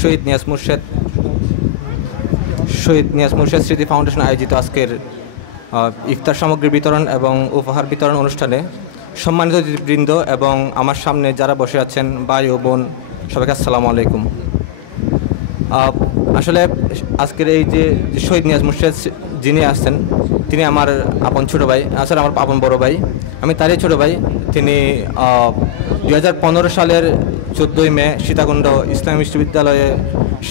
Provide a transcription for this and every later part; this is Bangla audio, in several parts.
শহীদ নিয়াজ মুর্শেদ স্মৃতি ফাউন্ডেশন আয়োজিত আজকের ইফতার সামগ্রী বিতরণ এবং উপহার বিতরণ অনুষ্ঠানে সম্মানিত অতিথিবৃন্দ এবং আমার সামনে যারা বসে আছেন ভাই ও বোন, সবাইকে আসসালামু আলাইকুম। আসলে আজকের এই যে শহীদ নিয়াজ মুর্শেদ যিনি আসছেন, তিনি আমার আপন ছোটো ভাই, আসলে আমার আপন বড় ভাই, আমি তারই ছোটো ভাই। তিনি 2015 সালের 14ই মে সীতাকুণ্ড ইসলামী বিশ্ববিদ্যালয়ের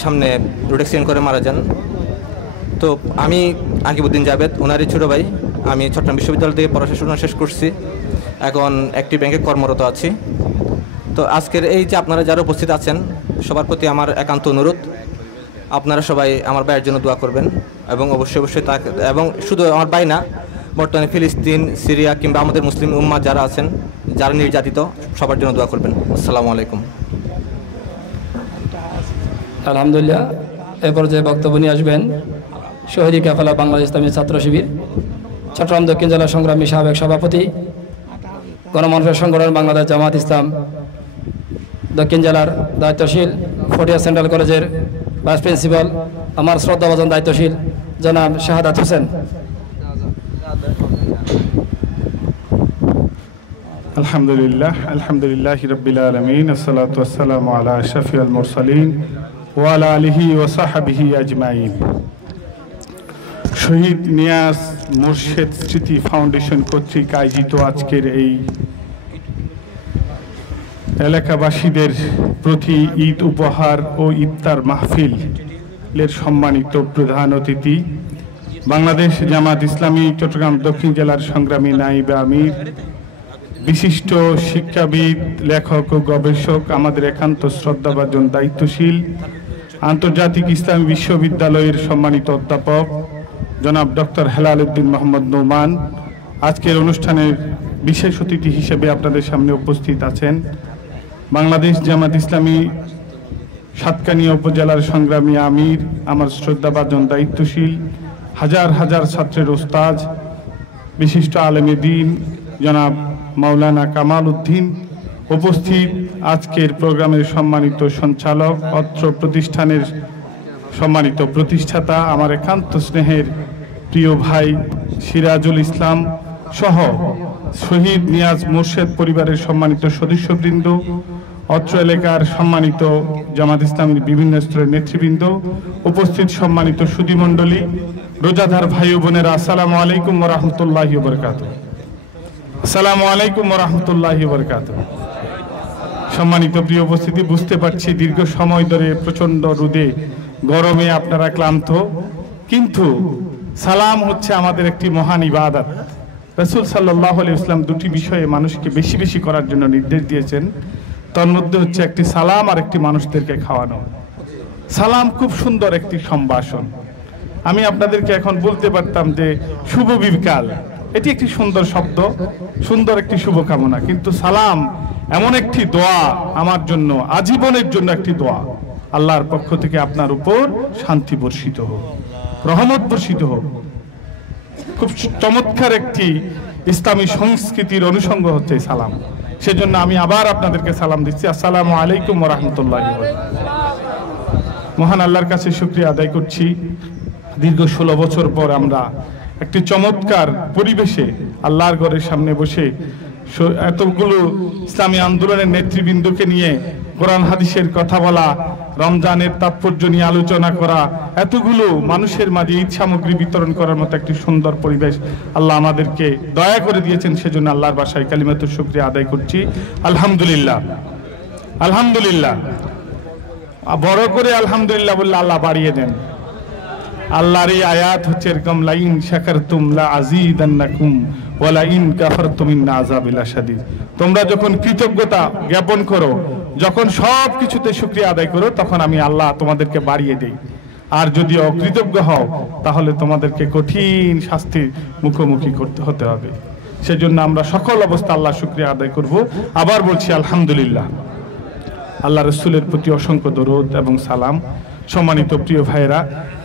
সামনে রোড অ্যাক্সিডেন্ট করে মারা যান। তো আমি আকিবউদ্দিন জাবেদ, ওনারই ছোটো ভাই। আমি চট্টগ্রাম বিশ্ববিদ্যালয় থেকে পড়াশোনা শেষ করছি, এখন একটি ব্যাংকে কর্মরত আছি। তো আজকের এই যে আপনারা যারা উপস্থিত আছেন, সবার প্রতি আমার একান্ত অনুরোধ, আপনারা সবাই আমার ভাইয়ের জন্য দোয়া করবেন এবং অবশ্যই তাকে, এবং শুধু আমার ভাই না, বর্তমানে ফিলিস্তিন, সিরিয়া কিংবা আমাদের মুসলিম উম্মাহ যারা আছেন, যারা নির্যাতিত, সবার জন্য দোয়া করবেন। আসসালামু আলাইকুম। আলহামদুলিল্লাহ, এ পর্যায়ে বক্তব্য নিয়ে আসবেন শহীদ কাফেলা বাংলাদেশ ইসলামী ছাত্র শিবির চট্টগ্রাম দক্ষিণ জেলা সংগ্রামী সাবেক সভাপতি, গণমানুষের সংগঠন বাংলাদেশ জামাত ইসলাম দক্ষিণ জেলার দায়িত্বশীল, ফটিয়া সেন্ট্রাল কলেজের ভাইস প্রিন্সিপাল, আমার শ্রদ্ধাভাজন দায়িত্বশীল জনাব শাহাদাত হোসেন। আলহামদুলিল্লাহ রাব্বিল আলামিন, আসসালাতু ওয়াসসালামু আলা আশরাফিল মুরসালিন ওয়া আলা আলিহি ওয়া সাহবিহি আজমাইন। শহীদ নিয়াজ মুর্শেদ স্মৃতি ফাউন্ডেশন কর্তৃক আয়োজিত আজকের এই এলাকাবাসীদের প্রতি ঈদ উপহার ও ইফতার মাহফিলের সম্মানিত প্রধান অতিথি, বাংলাদেশ জামাত ইসলামী চট্টগ্রাম দক্ষিণ জেলার সংগ্রামী নায়েবে আমির, বিশিষ্ট শিক্ষাবিদ, লেখক ও গবেষক, আমাদের একান্ত শ্রদ্ধাভাজন দায়িত্বশীল, আন্তর্জাতিক ইসলামী বিশ্ববিদ্যালয়ের সম্মানিত অধ্যাপক জনাব ডক্টর হেলাল উদ্দিন মোহাম্মদ নোমান, আজকের অনুষ্ঠানের বিশেষ অতিথি হিসেবে আপনাদের সামনে উপস্থিত আছেন বাংলাদেশ জামাত ইসলামী সাতকানিয়া উপজেলার সংগ্রামী আমির, আমার শ্রদ্ধাভাজন দায়িত্বশীল, হাজার হাজার ছাত্রের ওস্তাদ, বিশিষ্ট আলেমে দ্বীন জনাব মাওলানা কামাল উদ্দিন, উপস্থিত আজকের প্রোগ্রামের সম্মানিত সঞ্চালক, অত্র প্রতিষ্ঠানের সম্মানিত প্রতিষ্ঠাতা, আমার একান্ত স্নেহের প্রিয় ভাই সিরাজুল ইসলাম সহ শহীদ নিয়াজ মুর্শেদ পরিবারের সম্মানিত সদস্যবৃন্দ, অত্র এলাকার সম্মানিত জামাত ইসলামীর বিভিন্ন স্তরের নেতৃবৃন্দ, উপস্থিত সম্মানিত সুধীমণ্ডলী, রোজাদার ভাই ও বোনেরা, আসসালামু আলাইকুম ওয়া রাহমাতুল্লাহি ওয়া বারাকাতুহু। আসসালামু আলাইকুম ওয়া রাহমাতুল্লাহি ওয়া বারাকাতুহু। সম্মানিত প্রিয় উপস্থিতি, বুঝতে পারছি দীর্ঘ সময় ধরে প্রচন্ড রোদে গরমে আপনারা ক্লান্ত, কিন্তু সালাম হচ্ছে আমাদের একটি মহান ইবাদত। রাসূল সাল্লাল্লাহু আলাইহি ওয়াসাল্লাম দুটি বিষয়ে মানুষকে বেশি বেশি করার জন্য নির্দেশ দিয়েছেন, তার মধ্যে হচ্ছে একটি সালাম আর একটি মানুষদেরকে খাওয়ানো। সালাম খুব সুন্দর একটি সম্ভাষণ। আমি আপনাদেরকে এখন বলতে পারতাম যে শুভ বিকাল, এটি একটি সুন্দর শব্দ, সুন্দর একটি শুভকামনা, কিন্তু সালাম এমন একটি দোয়া আমার জন্য, আজীবনের জন্য একটি দোয়া। আল্লাহর পক্ষ থেকে আপনার উপর শান্তি বর্ষিত হোক, রহমত বর্ষিত হোক। খুব চমৎকার একটি ইসলামী সংস্কৃতির অনুষঙ্গ হচ্ছে সালাম। সেজন্য আমি আবার আপনাদেরকে সালাম দিচ্ছি, আসসালামু আলাইকুম ওয়া রাহমাতুল্লাহি ওয়া বারাকাতুহু। মহান আল্লাহর কাছে শুকরিয়া আদায় করছি, দীর্ঘ 16 বছর পর আমরা একটি চমৎকার পরিবেশে আল্লাহর ঘরের সামনে বসে এতগুলো ইসলামী আন্দোলনের নেতৃবৃন্দকে নিয়ে কোরআন হাদিসের কথা বলা, রমজানের তাৎপর্য নিয়ে আলোচনা করা, এতগুলো মানুষের মাঝে ঈদ সামগ্রী বিতরণ করার মতো একটি সুন্দর পরিবেশ আল্লাহ আমাদেরকে দয়া করে দিয়েছেন। সেজন্য আল্লাহর বাসায় কালিমাতুশ শুকরিয়া আদায় করছি। আলহামদুলিল্লাহ, আলহামদুলিল্লাহ। বড় করে আলহামদুলিল্লাহ বললে আল্লাহ বাড়িয়ে দেন। আল্লাহর এই আয়াত হচ্ছে এরকম, লাইন শাকারতুম লা আযীদান্নাকুম ওয়া লাইন কাফারতুম ইন্না আযাবি লাশাদীদ। তোমরা যখন কৃতজ্ঞতা জ্ঞাপন করো, যখন সব কিছুতে শুকরিয়া আদায় করো, তখন আমি আল্লাহ তোমাদেরকে বাড়িয়ে দেই। আর যদি অকৃতজ্ঞ হও, তাহলে তোমাদেরকে কঠিন শাস্তির মুখোমুখি হতে হবে। সেজন্য আমরা সকল অবস্থা আল্লাহ শুকরিয়া আদায় করব। আবার বলছি আলহামদুলিল্লাহ। আল্লাহ রাসূলের প্রতি অসংখ্য দরুদ এবং সালাম। সম্মানিত প্রিয় ভাইরা,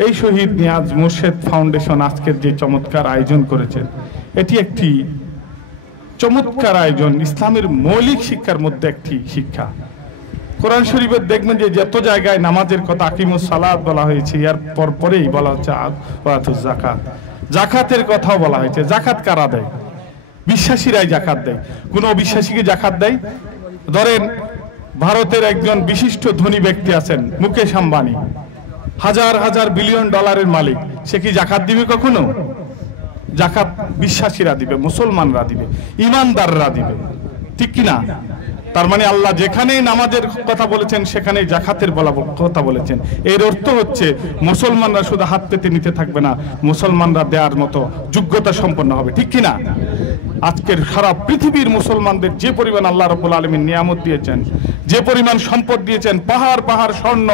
এই শহীদ নিয়াজ মুর্শেদ ফাউন্ডেশন আজকের যে চমৎকার আয়োজন করেছেন, এটি একটি চমৎকার আয়োজন, ইসলামের মৌলিক শিক্ষার মধ্যে একটি শিক্ষা। কোরআন শরীফের দেখবেন যে যত জায়গায় নামাজের কথা আকিমুস সালাত বলা হয়েছে, এর পরেই বলা হচ্ছে ওয়াতুজ যাকাত, যাকাতের কথাও বলা হয়েছে। যাকাত কারা দেয়? বিশ্বাসীরাই যাকাত দেয়। কোনো অবিশ্বাসীকে যাকাত দেয়? ধরেন ভারতের একজন বিশিষ্ট ধনী ব্যক্তি আছেন মুকেশ আম্বানি, হাজার হাজার বিলিয়ন ডলারের মালিক, সে কি যাকাত দিবে কখনো? যাকাত বিশ্বাসীরা দিবে, মুসলমানরা দিবে, ইমানদাররা দিবে, ঠিক কিনা? তার মানে আল্লাহ যেখানেই নামাজের কথা বলেছেন সেখানে যাকাতের কথা বলেছেন। এর অর্থ হচ্ছে মুসলমানরা শুধু হাত পেতে নিতে থাকবে না, মুসলমানরা দেওয়ার মতো যোগ্যতা সম্পন্ন হবে, ঠিক কিনা? আজকের সারা পৃথিবীর মুসলমানদের যে পরিমাণ আল্লাহ রাব্বুল আলামিন নিয়ামত দিয়েছেন, যে পরিমাণ সম্পদ দিয়েছেন, পাহাড় পাহাড় স্বর্ণ,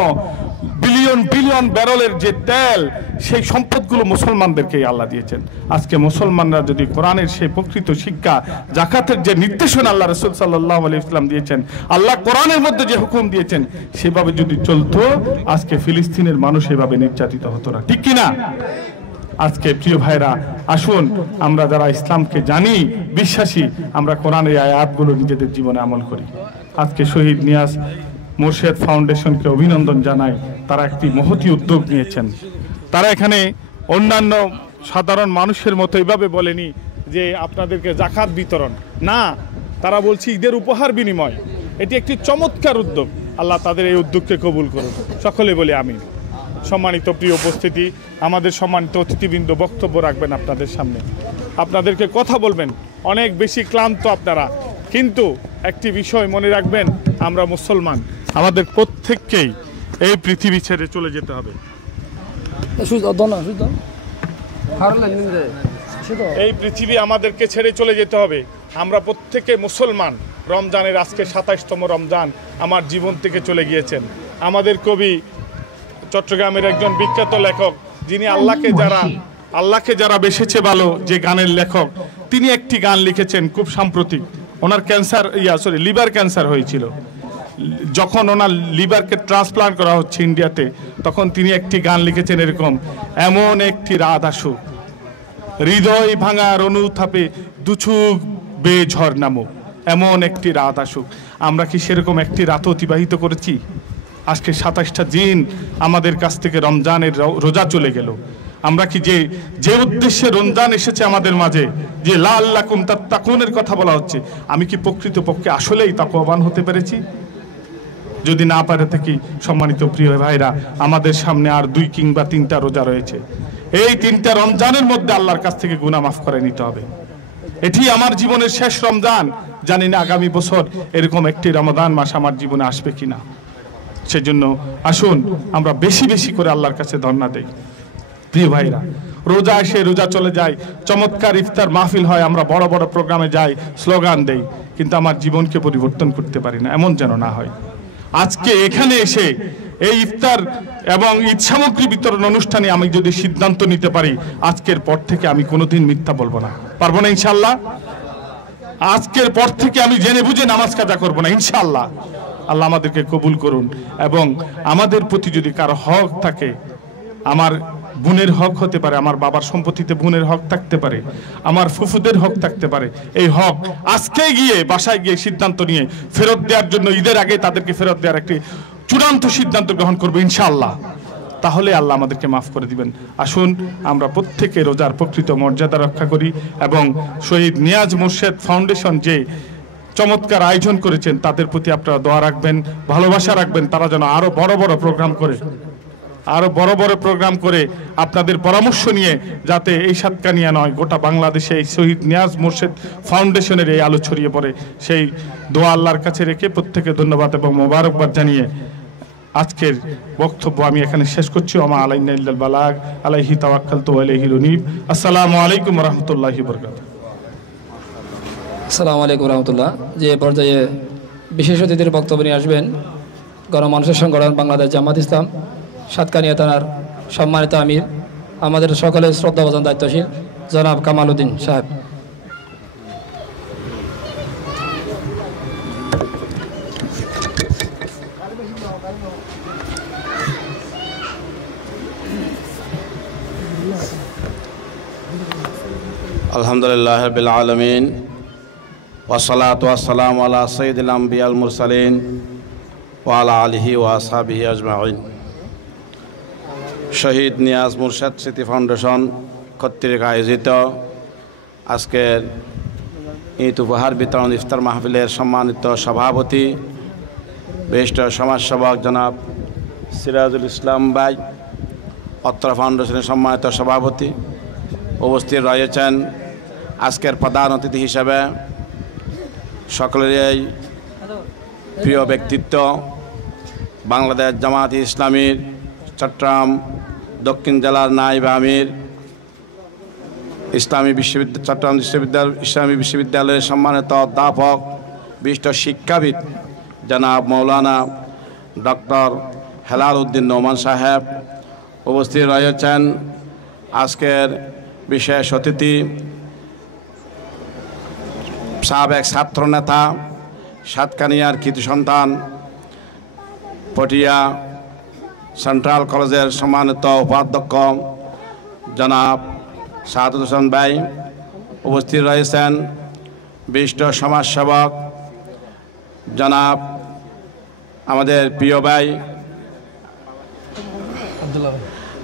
বিলিয়ন বিলিয়ন ব্যারেলের যে তেল, সেই সম্পদগুলো মুসলমানদেরকেই আল্লাহ দিয়েছেন। আজকে মুসলমানরা যদি কোরআনের সেই প্রকৃত শিক্ষা, যাকাতের যে নির্দেশনা আল্লাহ রাসূল সাল্লাল্লাহু আলাইহি ওয়াসাল্লাম দিয়েছেন, আল্লাহ কোরআনের মধ্যে যে হুকুম দিয়েছেন, সেভাবে যদি চলতো, আজকে ফিলিস্তিনের মানুষ এভাবে নির্যাতিত হতো না, ঠিক কিনা? আজকে প্রিয় ভাইরা, আসুন আমরা যারা ইসলামকে জানি, বিশ্বাসী, আমরা কোরআনের আয়াতগুলো নিজেদের জীবনে আমল করি। আজকে শহীদ নিয়াজ মোরশেদ ফাউন্ডেশনকে অভিনন্দন জানাই, তারা একটি মহতী উদ্যোগ নিয়েছেন। তারা এখানে অন্যান্য সাধারণ মানুষের মতো এইভাবে বলেনি যে আপনাদেরকে যাকাত বিতরণ, না, তারা বলছে ঈদের উপহার বিনিময়। এটি একটি চমৎকার উদ্যোগ। আল্লাহ তাদের এই উদ্যোগকে কবুল করুন, সকলে বলে আমিন। সম্মানিত প্রিয় উপস্থিতি, আমাদের সম্মানিত অতিথিবৃন্দ বক্তব্য রাখবেন আপনাদের সামনে, আপনাদেরকে কথা বলবেন। অনেক বেশি ক্লান্ত আপনারা, কিন্তু একটি বিষয় মনে রাখবেন, আমরা মুসলমান, আমাদের প্রত্যেককেই এই পৃথিবী ছেড়ে চলে যেতে হবে। এই পৃথিবী আমাদেরকে ছেড়ে চলে যেতে হবে। আমরা প্রত্যেকে মুসলমান। রমজানের আজকে ২৭তম রমজান আমার জীবন থেকে চলে গিয়েছেন। আমাদের কবি, চট্টগ্রামের একজন বিখ্যাত লেখক, যিনি আল্লাহকে যারা বেসেছে ভালো, যে গানের লেখক, তিনি একটি গান লিখেছেন খুব সাম্প্রতিক। ওনার লিভার ক্যান্সার হয়েছিল। যখন ওনার লিভারকে ট্রান্সপ্লান্ট করা হচ্ছে ইন্ডিয়াতে, তখন তিনি একটি গান লিখেছেন এরকম: এমন একটি রাত আসুক, হৃদয় ভাঙার অনুতাপে দুচুক বেয়ে ঝড় নামুক, এমন একটি রাত আসুক। আমরা কি সেরকম একটি রাত অতিবাহিত করেছি? আজকে ২৭টা দিন আমাদের কাছ থেকে রমজানের রোজা চলে গেল। আমরা কি যে উদ্দেশ্যে রমজান এসেছে আমাদের মাঝে, যে লাআল্লাকুম তাত্তাকুনের কথা বলা হচ্ছে, আমি কি প্রকৃতপক্ষে আসলেই তাকওয়াবান হতে পেরেছি? যদি না পারে থাকি, সম্মানিত প্রিয় ভাইরা, আমাদের সামনে আর ২ কিংবা ৩টা রোজা রয়েছে। এই ৩টা রমজানের মধ্যে আল্লাহর কাছ থেকে গুনাহ মাফ করে নিতে হবে। এটি আমার জীবনের শেষ রমজান। জানি না আগামী বছর এরকম একটি রমাদান মাস আমার জীবনে আসবে কিনা। সেজন্য আসুন আমরা বেশি বেশি করে আল্লাহর কাছে ধর্ণা দেই। প্রিয় ভাইরা, রোজা এসে রোজা চলে যায়, চমৎকার ইফতার মাহফিল হয়, আমরা বড় বড় প্রোগ্রামে যাই, স্লোগান দেই, কিন্তু আমার জীবনকে পরিবর্তন করতে পারি না। এমন যেন না হয়। আজকে এখানে এসে এই ইফতার এবং ঈদ সামগ্রী বিতরণ অনুষ্ঠানে আমি যদি সিদ্ধান্ত নিতে পারি, আজকের পর থেকে আমি কোনোদিন মিথ্যা বলবো না। পারবো না ইনশাআল্লাহ? আজকের পর থেকে আমি জেনে বুঝে নামাজ কাজা করবো না ইনশাআল্লাহ। আল্লাহ আমাদেরকে কবুল করুন। এবং আমাদের প্রতি যদি কারো হক থাকে, আমার বোনের হক হতে পারে, আমার বাবার সম্পত্তিতে বোনের হক থাকতে পারে, আমার ফুফুদের হক থাকতে পারে, এই হক আজকে গিয়ে বাসায় গিয়ে সিদ্ধান্ত নিয়ে ফেরত দেওয়ার জন্য ঈদের আগে তাদেরকে ফেরত দেওয়ার একটি চূড়ান্ত সিদ্ধান্ত গ্রহণ করবো ইনশাআল্লাহ। তাহলে আল্লাহ আমাদেরকে মাফ করে দিবেন। আসুন আমরা প্রত্যেকে রোজার প্রকৃত মর্যাদা রক্ষা করি এবং শহীদ নিয়াজ মোরশেদ ফাউন্ডেশন যে চমৎকার আয়োজন করেছেন, তাদের প্রতি আপনারা দোয়া রাখবেন, ভালোবাসা রাখবেন। তারা যেন আরো বড় বড় প্রোগ্রাম করে আপনাদের পরামর্শ নিয়ে, যাতে এই সাতকানিয়া নয়, গোটা বাংলাদেশে এই শহীদ নিয়াজ মোরশেদ ফাউন্ডেশনের এই আলো ছড়িয়ে পড়ে, সেই দোয়া আল্লাহর কাছে রেখে প্রত্যেকে ধন্যবাদ এবং মোবারকবাদ জানিয়ে আজকের বক্তব্য আমি এখানে শেষ করছি। ওমা আলাইনা ইল্লাল বালাগ, আলাইহি তাওয়াক্কালতু ওয়া ইলাইহি উনীব। আসসালামু আলাইকুম ওয়া রাহমাতুল্লাহি ওয়া বারাকাতুহু। আসসালামু আলাইকুম রহমতুল্লাহ। যে পর্যায়ে বিশেষ অতিথির বক্তব্য নিয়ে আসবেন গণমানুষের সংগঠন বাংলাদেশ জামাত ইসলাম সাতকানিয়া থানার সম্মানিত আমির, আমাদের সকলের শ্রদ্ধাভাজন দায়িত্বশীল জনাব কামাল উদ্দিন সাহেব। আলহামদুলিল্লাহ রাব্বিল আলামিন ওয়াসসালাতু ওয়াসসালামু আলা সাইয়্যিদিল আমবিয়াল মুরসালিন ওয়ালা আলিহি ওয়াসাবিহি আজমাইন। শহীদ নিয়াজ মুর্শেদ স্মৃতি ফাউন্ডেশন কর্তৃক আয়োজিত আজকের ঈদ উপহার বিতরণ ইফতার মাহফিলের সম্মানিত সভাপতি বিশিষ্ট সমাজসেবক জনাব সিরাজুল ইসলাম ভাই, অত্র ফাউন্ডেশনের সম্মানিত সভাপতি, উপস্থিত রয়েছেন আজকের প্রধান অতিথি হিসেবে সকলেরই প্রিয় ব্যক্তিত্ব বাংলাদেশ জামায়াতে ইসলামীর চট্টগ্রাম দক্ষিণ জেলার নায়েব আমির, চট্টগ্রাম ইসলামী বিশ্ববিদ্যালয়ের সম্মানিত অধ্যাপক, বিশিষ্ট শিক্ষাবিদ জনাব মৌলানা ডক্টর হেলাল উদ্দিন নোমান সাহেব, উপস্থিত রয়েছেন আজকের বিশেষ অতিথি সাবেক ছাত্রনেতা, সাতকানিয়ার কৃতি সন্তান, পটিয়া সেন্ট্রাল কলেজের সম্মানিত উপাধ্যক্ষ জনাব সাহাদুল হোসেন ভাই, উপস্থিত রয়েছেন বিশিষ্ট সমাজসেবক জনাব আমাদের প্রিয় ভাই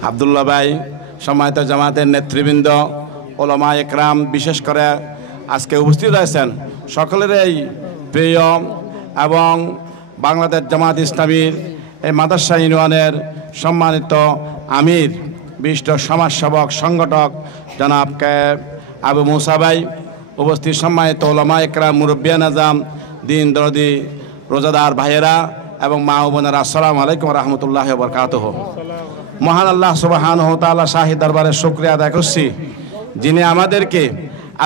আব্দুল্লাহ ভাই, সম্মানিত জামাতের নেতৃবৃন্দ, ওলামা একরাম, বিশেষ করে আজকে উপস্থিত রয়েছেন সকলেরই প্রিয় এবং বাংলাদেশ জামাত ইসলামীর এই মাদ্রাসা ইউনিয়নের সম্মানিত আমির, বিশিষ্ট সমাজসেবক সংগঠক জনাব আবু মুসা ভাই, উপস্থিত সম্মানিত ওলামা একরাম, মুরব্বিয়ান আজম, দিন দরদি রোজাদার ভাইয়েরা এবং মা ও বোনেরা, আসসালামু আলাইকুম রহমতুল্লাহ বরকাতুহু। মহান আল্লাহ সুবহানাহু ওয়া তাআলা শাহী দরবারে শুকরিয়া আদায় করছি, যিনি আমাদেরকে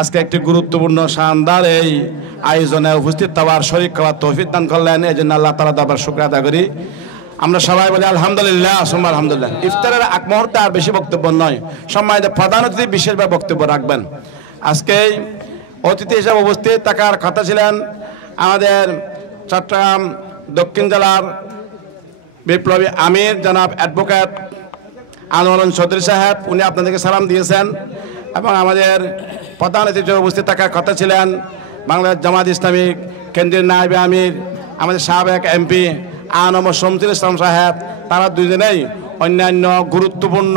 আজকে একটি গুরুত্বপূর্ণ শানদার এই আয়োজনে উপস্থিত হওয়ার শরীক হওয়ার তৌফিক দান করলেন। এই জন্য আল্লাহ তাআলা দরবারে শুকরিয়া আদায় করি। আমরা সবাই বলি আলহামদুলিল্লাহ, সুম্মা আলহামদুলিল্লাহ। ইফতারের এক মুহূর্তে আর বেশি বক্তব্য নয়, সম্মানিত প্রধান অতিথি বিশেষভাবে বক্তব্য রাখবেন। আজকে অতিথি হিসেবে উপস্থিত থাকার কথা ছিলেন আমাদের চট্টগ্রাম দক্ষিণ জেলার বিপ্লবী আমির জনাব অ্যাডভোকেট আনোয়ার চৌধুরী সাহেব, উনি আপনাদেরকে সালাম দিয়েছেন। এবং আমাদের প্রধান অতিথি হিসেবে উপস্থিত থাকার কথা ছিলেন বাংলাদেশ জামাত ইসলামী কেন্দ্রীয় নায়েবে আমির আমাদের সাবেক এমপি আনম শমসুল ইসলাম সাহেব। তারা দুজনেই অন্যান্য গুরুত্বপূর্ণ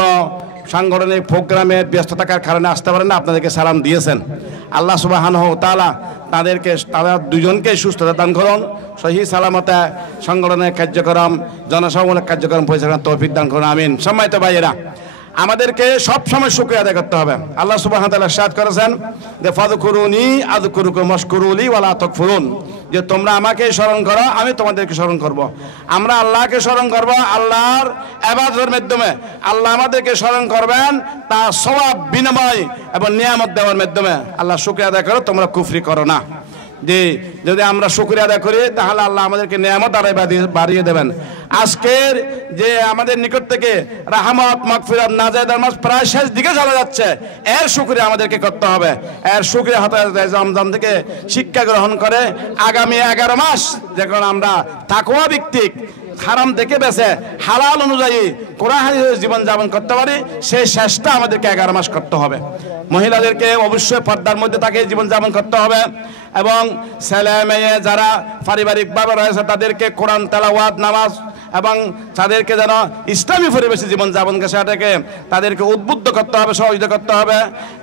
সাংগঠনিক প্রোগ্রামে ব্যস্ত থাকার কারণে আসতে পারেন না, আপনাদেরকে সালাম দিয়েছেন। আল্লাহ সুবহানাহু ওয়া তাআলা তারা দুজনকে সুস্থতা দান করুন, সহি সালামতে সংগঠনের কার্যক্রম, জনসংযোগ কার্যক্রম পরিচালনার তৌফিক দান করুন, আমিন। সম্মানিত ভাইয়েরা, আমাদেরকে সবসময় শুকরিয়া আদায় করতে হবে। আল্লাহ সুবহানাহু ওয়া তাআলা ইরশাদ করেছেন যে ফাযকুরুনি আযকুরুকুম ওয়াশকুরুলি ওয়া লা তাকফুরুন, যে তোমরা আমাকে স্মরণ করো, আমি তোমাদেরকে স্মরণ করব। আমরা আল্লাহকে স্মরণ করব আল্লাহর ইবাদতের মাধ্যমে, আল্লাহ আমাদেরকে স্মরণ করবেন তার সওয়াব বিনিময় এবং নিয়ামত দেওয়ার মাধ্যমে। আল্লাহ শুকরিয়া আদায় করো, তোমরা কুফরি করো না। যে যদি আমরা শুকরিয়া আদায় করি তাহলে আল্লাহ আমাদেরকে নিয়ামত আরো বাড়িয়ে দেবেন। আজকের যে আমাদের নিকট থেকে রাহমত, মাগফিরাত, নাজাত মাস প্রায় শেষ দিকে চলে যাচ্ছে, এর শুকরিয়া আমাদেরকে করতে হবে। এর শুকরিয়া হতে রমজান থেকে শিক্ষা গ্রহণ করে আগামী 11 মাস যখন আমরা তাকওয়া ভিত্তিক হারাম থেকে বেঁচে হালাল অনুযায়ী কোরআন হাদিসের জীবনযাপন করতে পারি, সেই চেষ্টা আমাদেরকে 11 মাস করতে হবে। মহিলাদেরকে অবশ্যই পর্দার মধ্যে তাকে জীবনযাপন করতে হবে এবং ছেলে মেয়ে যারা পারিবারিকভাবে রয়েছে তাদেরকে কোরআন তেলাওয়াত, নামাজ এবং তাদেরকে যেন ইসলামী পরিবেশে জীবনযাপনকে সেটাকে তাদেরকে উদ্বুদ্ধ করতে হবে, সহযোগিতা করতে হবে।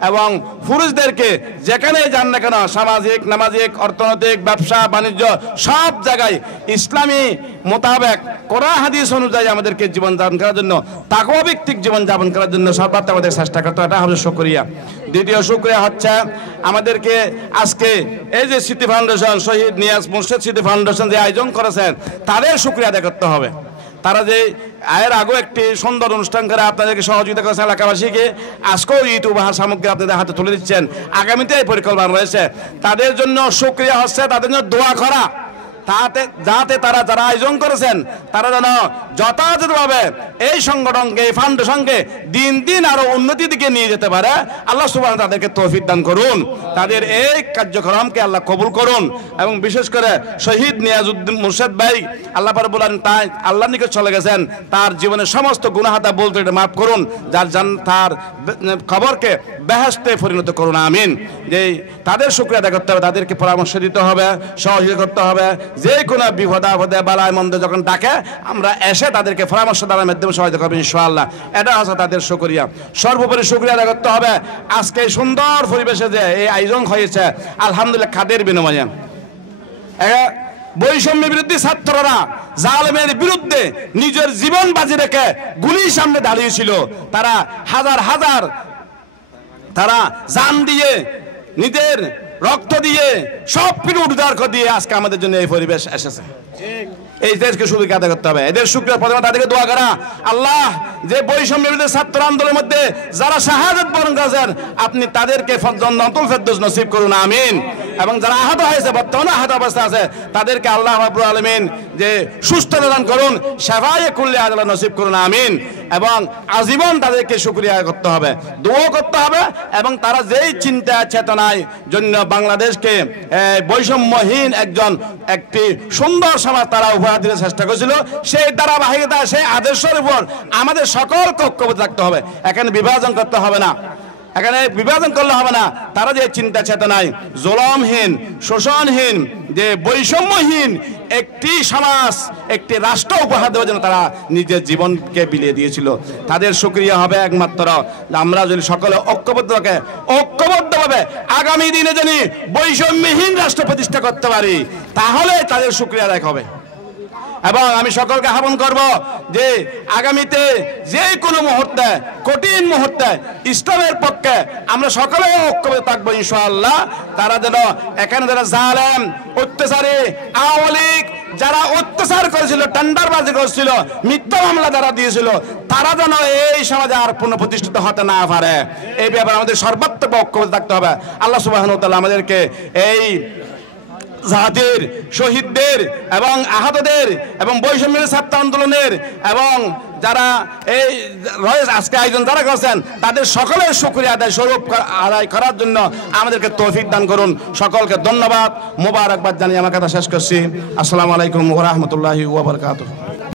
এবং পুরুষদেরকে যেখানেই যান না কেন সামাজিক, নামাজিক, অর্থনৈতিক, ব্যবসা বাণিজ্য সব জায়গায় ইসলামী মোতাবেক কোরআন হাদিস অনুযায়ী আমাদেরকে জীবনযাপন করার জন্য, তাকওয়া ভিত্তিক জীবনযাপন করার জন্য সর্বাত্মক আমাদের চেষ্টা করতে হবে। এটা হবে শুকরিয়া। দ্বিতীয় শুকরিয়া হচ্ছে আমাদেরকে আজকে এই যে স্মৃতি ফাউন্ডেশন, শহীদ নিয়াজ মুর্শেদ স্মৃতি ফাউন্ডেশন যে আয়োজন করেছেন, তাদের শুকরিয়া আদায় করতে হবে। তারা যে এর আগেও একটি সুন্দর অনুষ্ঠান করে আপনাদেরকে সহযোগিতা করেছেন এলাকাবাসীকে, আজকেও ঈদ উপহার সামগ্রী আপনাদের হাতে তুলে দিচ্ছেন, আগামীতে এই পরিকল্পনা রয়েছে। তাদের জন্য শুকরিয়া হচ্ছে তাদের জন্য দোয়া করা, যাতে তারা যারা আয়োজন করেছেন তারা যেন যথাযথভাবে এই সংগঠনকে, এই ফাউন্ডেশনকে দিন দিন আরো উন্নতির দিকে নিয়ে যেতে পারে। আল্লাহ সুবহানাহু ওয়া তাআলা তাদেরকে তৌফিক দান করুন, তাদের এই কার্যক্রমকে আল্লাহ কবুল করুন। এবং বিশেষ করে শহীদ নিয়াজউদ্দিন মুর্শেদ ভাই, আল্লাহ পাক বলেন তাই আল্লাহর নিকট চলে গেছেন, তার জীবনের সমস্ত গুনাহ বলতে মাফ করুন, যার তার খবরকে বেহেশতে পরিণত করুন আমিন। যে তাদের শুকরিয়া আদায় করতে হবে, তাদেরকে পরামর্শ দিতে হবে, সহযোগিতা করতে হবে। যে কোনো বিপদ আপদে বালায় মন্দে যখন ডাকে আমরা এসে তাদেরকে পরামর্শ দেওয়ার মাধ্যমে সহায়তা করবো ইনশাআল্লাহ। এটা হচ্ছে তাদের শুকরিয়া। সর্বোপরি শুকরিয়া আদায় করতে হবে আজকে এই সুন্দর পরিবেশে যে এই আয়োজন হয়েছে আলহামদুলিল্লাহ কাদের বিনিময়ে। বৈষম্য বিরোধী ছাত্ররা জালেমের বিরুদ্ধে নিজের জীবন বাজি রেখে গুলির সামনে দাঁড়িয়েছিল। তারা হাজার হাজার তারা জান দিয়ে নিজের রক্ত দিয়ে সব কিছু উদ্ধার করে দিয়ে আজকে আমাদের জন্য এই পরিবেশ এসেছে। এই দেশকে শুক্রিয়া আদায় করতে হবে, এদের শুক্রিয়া প্রথমে তাদেরকে দোয়া করা। আল্লাহ যে বৈষম্য বিরোধী ছাত্র আন্দোলনের মধ্যে যারা শাহাদাত বরণ করেছেন আপনি তাদেরকে জান্নাতুল ফেরদৌস নসিব করুন আমিন। এবং যারা আহত হয়েছে বর্তমানে আহত অবস্থা আছে তাদেরকে আল্লাহ রাব্বুল আলামিন যে সুস্থতা দান করুন, শাফায়ে কুল্লি আজলা নসিব করুন আমিন। এবং আজীবন তাদেরকে শুকরিয়া করতে হবে, দোয়া করতে হবে। এবং তারা যেই চিন্তা চেতনায় জন্য বাংলাদেশকে বৈষম্যহীন একটি সুন্দর সমাজ তারা উপহার দিতে চেষ্টা করেছিল, সেই ধারাবাহিকতা সেই আদর্শের উপর আমাদের সকলকে ঐক্যবদ্ধ থাকতে হবে। এখানে বিভাজন করতে হবে না, এখানে বিভাজন করলে হবে না। তারা যে চিন্তা চেতনায় জুলুমহীন, শোষণহীন, যে বৈষম্যহীন একটি সমাজ, একটি রাষ্ট্র উপহার দেওয়ার জন্য তারা নিজের জীবনকে বিলিয়ে দিয়েছিল, তাদের শুকরিয়া হবে একমাত্র আমরা যদি সকলে ঐক্যবদ্ধভাবে আগামী দিনে যদি বৈষম্যহীন রাষ্ট্র প্রতিষ্ঠা করতে পারি তাহলে তাদের শুকরিয়া আদায় হবে। এবং আমি সকলকে আহ্বান করব যে আগামীতে যে কোনো মুহূর্তে, কঠিন মুহূর্তে ইসলামের পক্ষে আমরা সকলে ঐক্যবদ্ধ থাকবো ইনশাআল্লাহ। তারা যেন এখানে যারা জালেম, অত্যাচারী, আওয়ামী লীগ যারা অত্যাচার করেছিল, টেন্ডারবাজি করেছিল, মিথ্যা মামলা যারা দিয়েছিল, তারা যেন এই সমাজে আর পুনঃপ্রতিষ্ঠিত হতে না পারে। এই ব্যাপারে আমাদের সর্বাত্মক ঐক্যবদ্ধ থাকতে হবে। আল্লাহ সুবহানাহু ওয়া তাআলা আমাদেরকে এই জাতির শহীদদের এবং আহতদের এবং বৈষম্যের ছাত্র আন্দোলনের এবং যারা এই আজকে আয়োজন যারা করেছেন তাদের সকলের শুকরিয়া আদায় করার জন্য আমাদেরকে তৌফিক দান করুন। সকলকে ধন্যবাদ, মোবারকবাদ জানিয়ে আমার কথা শেষ করছি। আসসালামু আলাইকুম ওয়া রাহমাতুল্লাহি ওয়া বারাকাতুহু।